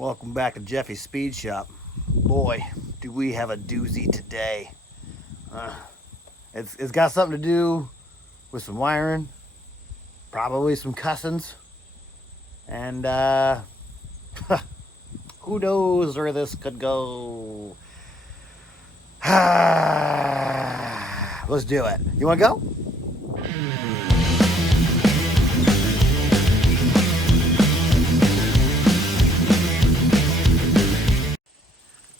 Welcome back to Jeffy's Speed Shop. Boy, do we have a doozy today. It's got something to do with some wiring, probably some cussings, and who knows where this could go. Let's do it. You want to go?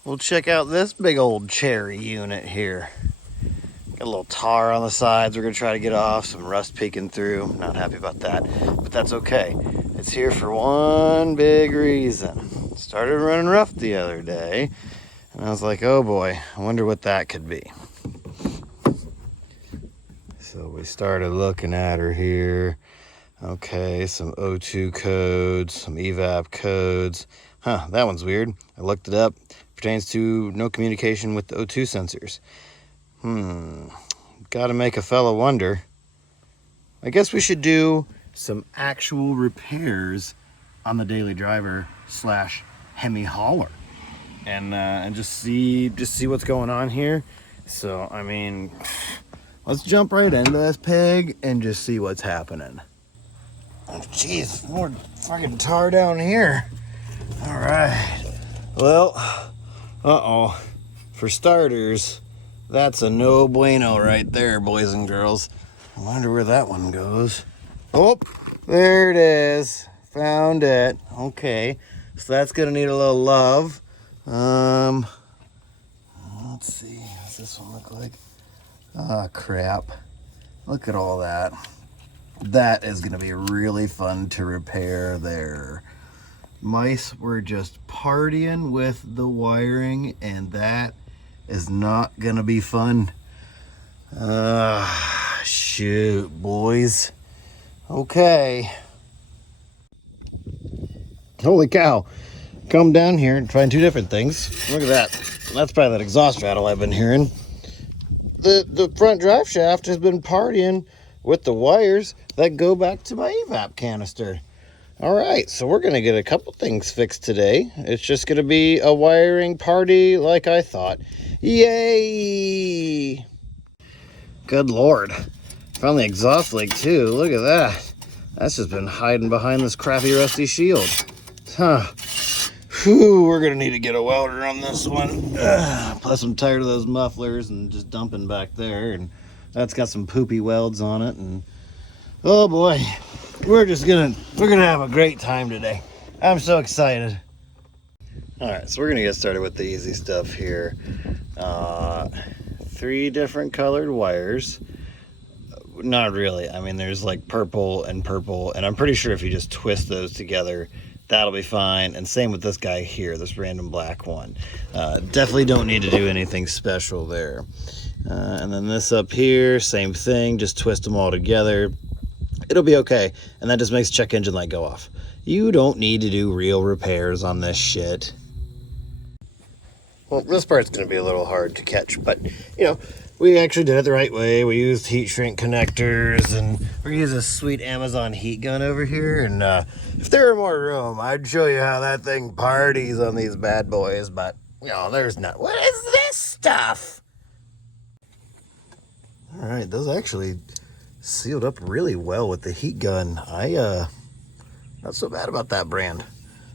We'll check out this big old cherry unit here. Got a little tar on the sides we're gonna try to get off, some rust peeking through. Not happy about that, but that's okay. It's here for one big reason. Started running rough the other day, and I was like, oh boy, I wonder what that could be. So we started looking at her here. Okay, some O2 codes, some evap codes. Huh, that one's weird. I looked it up. Pertains to no communication with the O2 sensors. Gotta make a fella wonder. I guess we should do some actual repairs on the daily driver / Hemi hauler, and just see what's going on here. So I mean, let's jump right into this pig and just see what's happening. Oh jeez, more fucking tar down here. All right. Well, for starters, that's a no bueno right there, boys and girls. I wonder where that one goes. Oh, there it is. Found it. Okay, so that's gonna need a little love. Let's see. What's this one look like? Ah, crap. Look at all that. That is gonna be really fun to repair there. Mice were just partying with the wiring, and that is not gonna be fun. Shoot, boys. Okay. Holy cow. Come down here and find two different things. Look at that. That's probably that exhaust rattle I've been hearing. The front drive shaft has been partying with the wires that go back to my evap canister. All right, so we're gonna get a couple things fixed today. It's just gonna be a wiring party like I thought. Yay! Good Lord. Found the exhaust leak too, look at that. That's just been hiding behind this crappy rusty shield. Huh. Whew, we're gonna need to get a welder on this one. Plus I'm tired of those mufflers and just dumping back there, and that's got some poopy welds on it, and oh boy. We're gonna have a great time today. I'm so excited. All right, so we're gonna get started with the easy stuff here. 3 different colored wires. Not really. I mean, there's like purple, and I'm pretty sure if you just twist those together, that'll be fine. And same with this guy here, this random black one. Definitely don't need to do anything special there. And then this up here, same thing, just twist them all together. It'll be okay, and that just makes check engine light go off. You don't need to do real repairs on this shit. Well, this part's going to be a little hard to catch, but, you know, we actually did it the right way. We used heat shrink connectors, and we're going to use a sweet Amazon heat gun over here, and if there were more room, I'd show you how that thing parties on these bad boys, but, you know, there's not. What is this stuff? All right, those actually sealed up really well with the heat gun. Not so bad about that brand.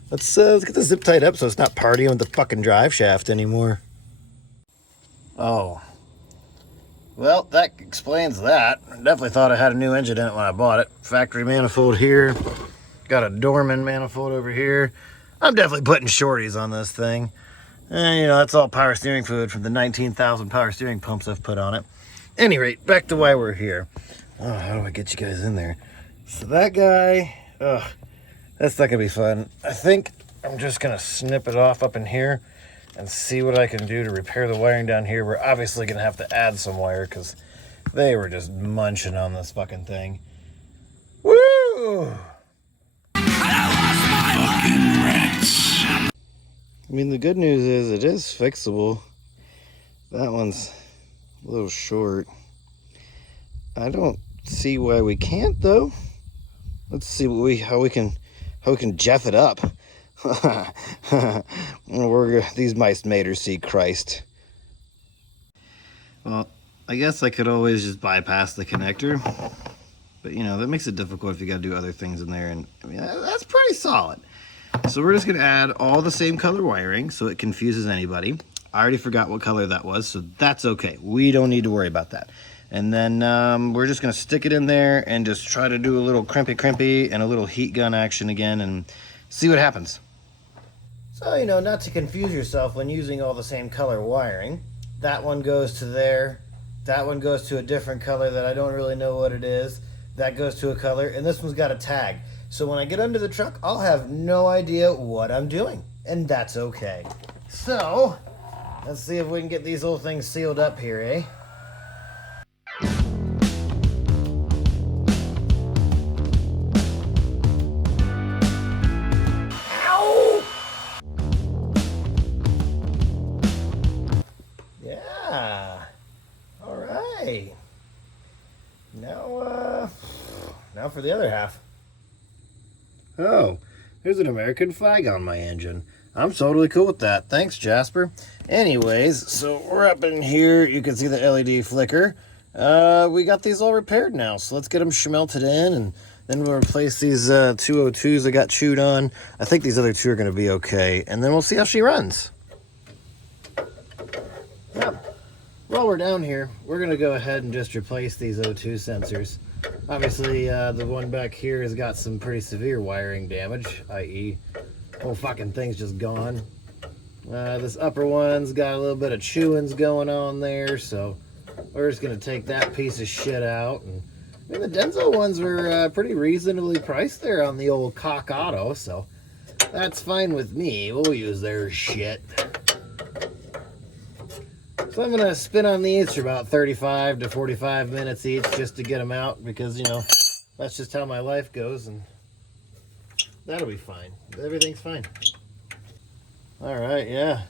Let's get the zip tied up so it's not partying with the fucking drive shaft anymore. Oh. Well, that explains that. I definitely thought I had a new engine in it when I bought it. Factory manifold here. Got a Dorman manifold over here. I'm definitely putting shorties on this thing. And, you know, that's all power steering fluid from the 19,000 power steering pumps I've put on it. Any rate, back to why we're here. Oh, how do I get you guys in there? So that guy, that's not gonna be fun. I think I'm just gonna snip it off up in here and see what I can do to repair the wiring down here. We're obviously gonna have to add some wire because they were just munching on this fucking thing. Woo! I mean, the good news is it is fixable. That one's a little short. I don't see why we can't though. Let's see how we can Jeff it up. These mice made her see Christ. Well, I guess I could always just bypass the connector, but you know, that makes it difficult if you gotta do other things in there, and I mean, that's pretty solid. So we're just gonna add all the same color wiring so it confuses anybody. I already forgot what color that was, so that's okay. We don't need to worry about that. And then we're just gonna stick it in there and just try to do a little crimpy and a little heat gun action again and see what happens. So, you know, not to confuse yourself when using all the same color wiring, that one goes to there, that one goes to a different color that I don't really know what it is, that goes to a color, and this one's got a tag. So when I get under the truck, I'll have no idea what I'm doing, and that's okay. So, let's see if we can get these little things sealed up here, eh? Ow! Yeah. All right. Now for the other half. Oh, there's an American flag on my engine. I'm totally cool with that. Thanks, Jasper. Anyways, so we're up in here. You can see the LED flicker. We got these all repaired now, so let's get them schmelted in, and then we'll replace these 202s that got chewed on. I think these other two are going to be okay, and then we'll see how she runs. Yep. While we're down here, we're going to go ahead and just replace these O2 sensors. Obviously, the one back here has got some pretty severe wiring damage, i.e. whole fucking thing's just gone. This upper one's got a little bit of chewings going on there, so we're just going to take that piece of shit out. And I mean, the Denso ones were pretty reasonably priced there on the old Cock Auto, so that's fine with me. We'll use their shit. So I'm going to spin on these for about 35 to 45 minutes each just to get them out because, you know, that's just how my life goes, and that'll be fine. Everything's fine. All right, yeah.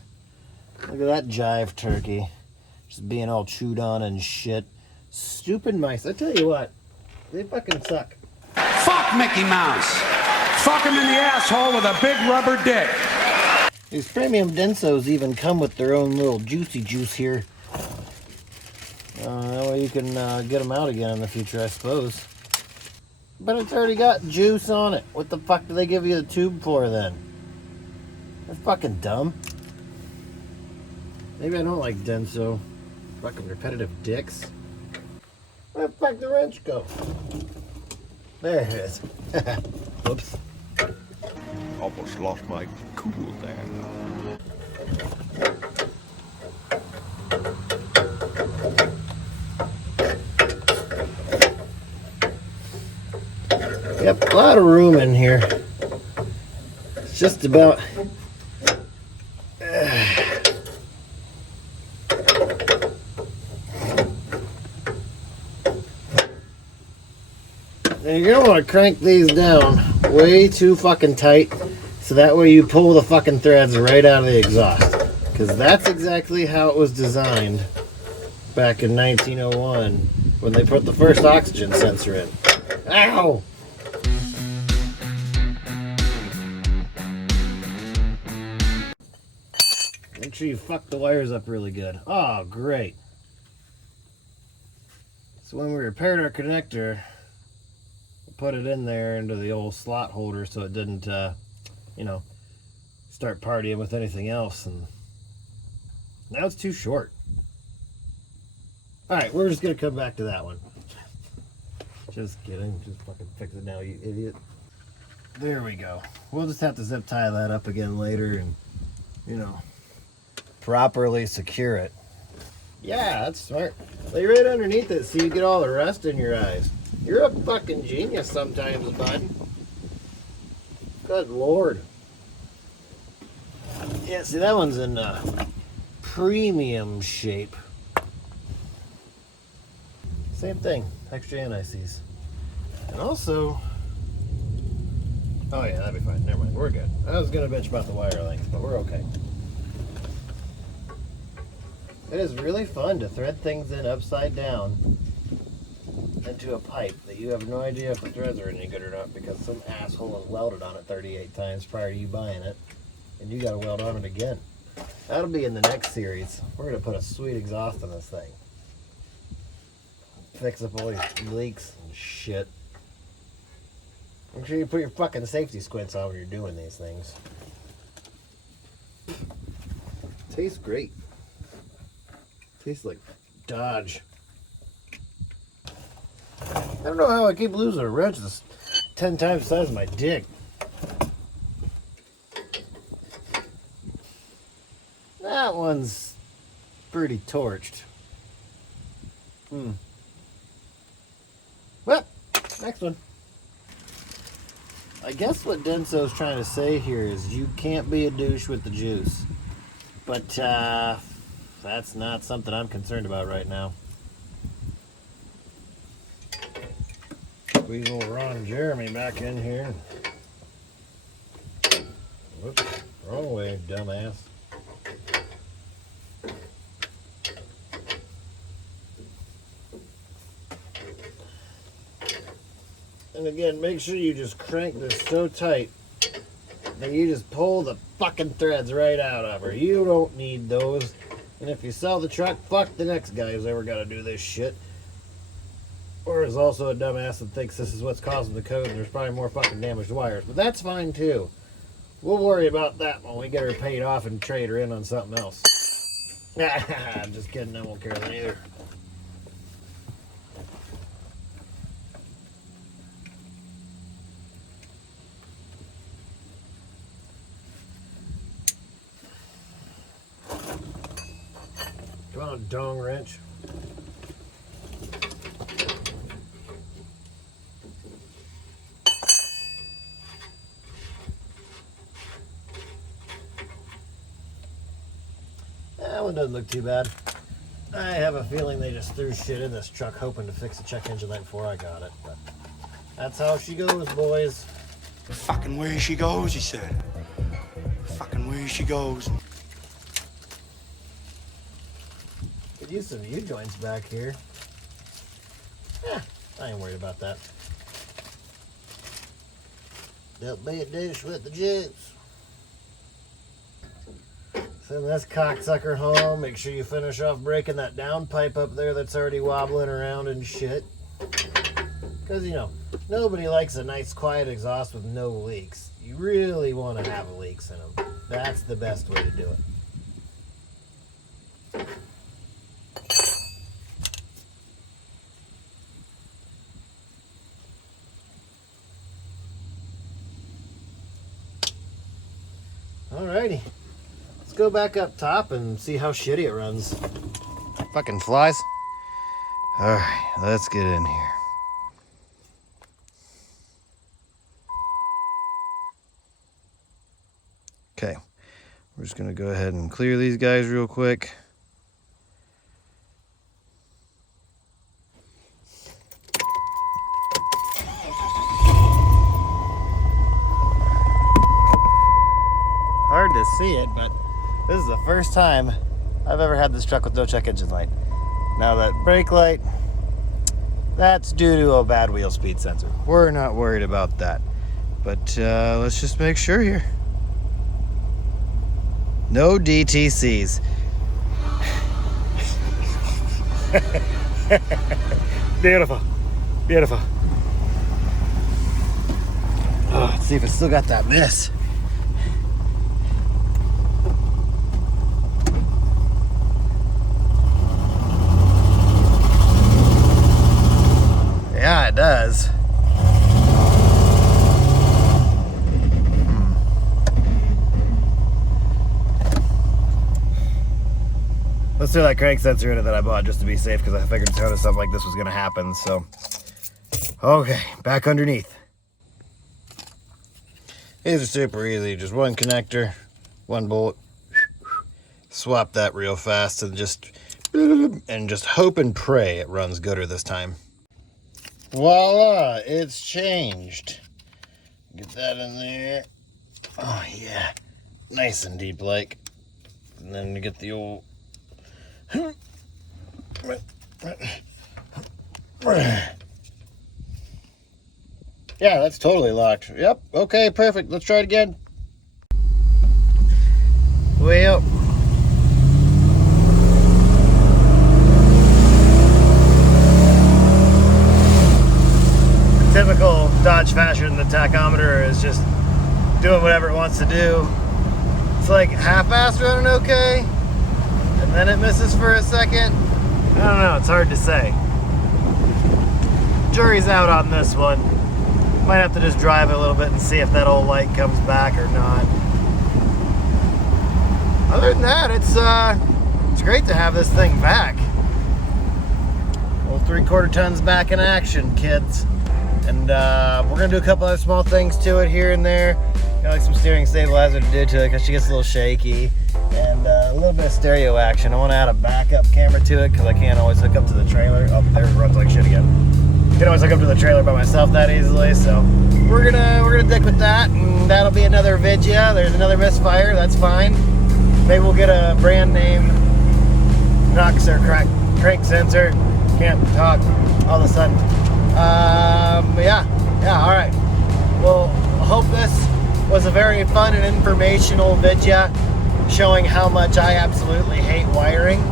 Look at that jive turkey. Just being all chewed on and shit. Stupid mice. I tell you what, they fucking suck. Fuck Mickey Mouse. Fuck him in the asshole with a big rubber dick. These premium Densos even come with their own little juicy juice here. That way you can get them out again in the future, I suppose. But it's already got juice on it. What the fuck do they give you the tube for then? They're fucking dumb. Maybe I don't like Denso. Fucking repetitive dicks. Where the fuck did the wrench go? There it is. Whoops. Almost lost my cool there. Yep, a lot of room in here. It's just about... Now you're gonna want to crank these down way too fucking tight, so that way you pull the fucking threads right out of the exhaust. Because that's exactly how it was designed back in 1901 when they put the first oxygen sensor in. Ow! Make sure you fuck the wires up really good. Oh, great. So when we repaired our connector, we put it in there into the old slot holder so it didn't, you know, start partying with anything else. And now it's too short. All right, we're just going to come back to that one. Just kidding. Just fucking fix it now, you idiot. There we go. We'll just have to zip tie that up again later and, you know, properly secure it. Yeah, that's smart. Lay right underneath it so you get all the rust in your eyes. You're a fucking genius sometimes, bud. Good Lord. Yeah, see, that one's in premium shape. Same thing, extra anti-seize. And also, oh yeah, that'd be fine. Never mind, we're good. I was gonna bitch about the wire length, but we're okay. It is really fun to thread things in upside down into a pipe that you have no idea if the threads are any good or not because some asshole has welded on it 38 times prior to you buying it, and you gotta weld on it again. That'll be in the next series. We're gonna put a sweet exhaust on this thing. Fix up all these leaks and shit. Make sure you put your fucking safety squints on when you're doing these things. Tastes great. Tastes like Dodge. I don't know how I keep losing a wrench that's 10 times the size of my dick. That one's pretty torched. Well, next one. I guess what Denso's trying to say here is you can't be a douche with the juice. But that's not something I'm concerned about right now. Squeeze old Ron and Jeremy back in here. Whoops, wrong way, dumbass. And again, make sure you just crank this so tight that you just pull the fucking threads right out of her. You don't need those. And if you sell the truck, fuck the next guy who's ever got to do this shit. Or is also a dumbass that thinks this is what's causing the code and there's probably more fucking damaged wires. But that's fine too. We'll worry about that when we get her paid off and trade her in on something else. I'm just kidding, I won't care then either. Come on, dong wrench. That one doesn't look too bad. I have a feeling they just threw shit in this truck hoping to fix the check engine light before I got it. But that's how she goes, boys. Fucking where she goes, he said. Fucking where she goes. Could use some U-joints back here. I ain't worried about that. Don't be a douche with the juice. Send this cocksucker home. Make sure you finish off breaking that down pipe up there that's already wobbling around and shit. Because, you know, nobody likes a nice quiet exhaust with no leaks. You really want to have leaks in them. That's the best way to do it. Alrighty, let's go back up top and see how shitty it runs. Fucking flies. Alright, let's get in here. Okay, we're just gonna go ahead and clear these guys real quick. Hard to see it, but this is the first time I've ever had this truck with no check engine light. Now that brake light, that's due to a bad wheel speed sensor. We're not worried about that. But let's just make sure here. No DTCs. Beautiful, beautiful. Oh, let's see if it's still got that miss. Yeah, it does. Let's throw that crank sensor in it that I bought just to be safe because I figured something like this was going to happen. So, okay, back underneath. These are super easy. Just one connector, one bolt. Swap that real fast and just hope and pray it runs gooder this time. Voila, it's changed. Get that in there. Oh yeah, nice and deep like. And then you get the old Yeah, that's totally locked. Yep. Okay, perfect. Let's try it again. Way up. Typical Dodge fashion, the tachometer is just doing whatever it wants to do. It's like half-assed running okay, and then it misses for a second. I don't know, it's hard to say. Jury's out on this one. Might have to just drive it a little bit and see if that old light comes back or not. Other than that, it's great to have this thing back. Old 3/4 tons back in action, kids. And we're gonna do a couple other small things to it here and there. Got like some steering stabilizer to do to it because she gets a little shaky. And a little bit of stereo action. I want to add a backup camera to it because I can't always hook up to the trailer. Oh, there it runs like shit again. Can't always hook up to the trailer by myself that easily. So we're gonna dick with that, and that'll be another video. There's another misfire. That's fine. Maybe we'll get a brand name Knox or crank sensor. Can't talk all of a sudden. Yeah, all right. Well, I hope this was a very fun and informational video showing how much I absolutely hate wiring.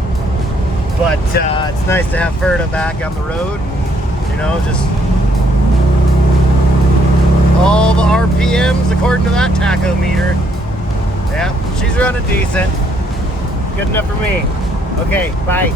But it's nice to have Ferda back on the road. And, you know, just all the RPMs according to that tachometer. Yeah, she's running decent. Good enough for me. Okay, bye.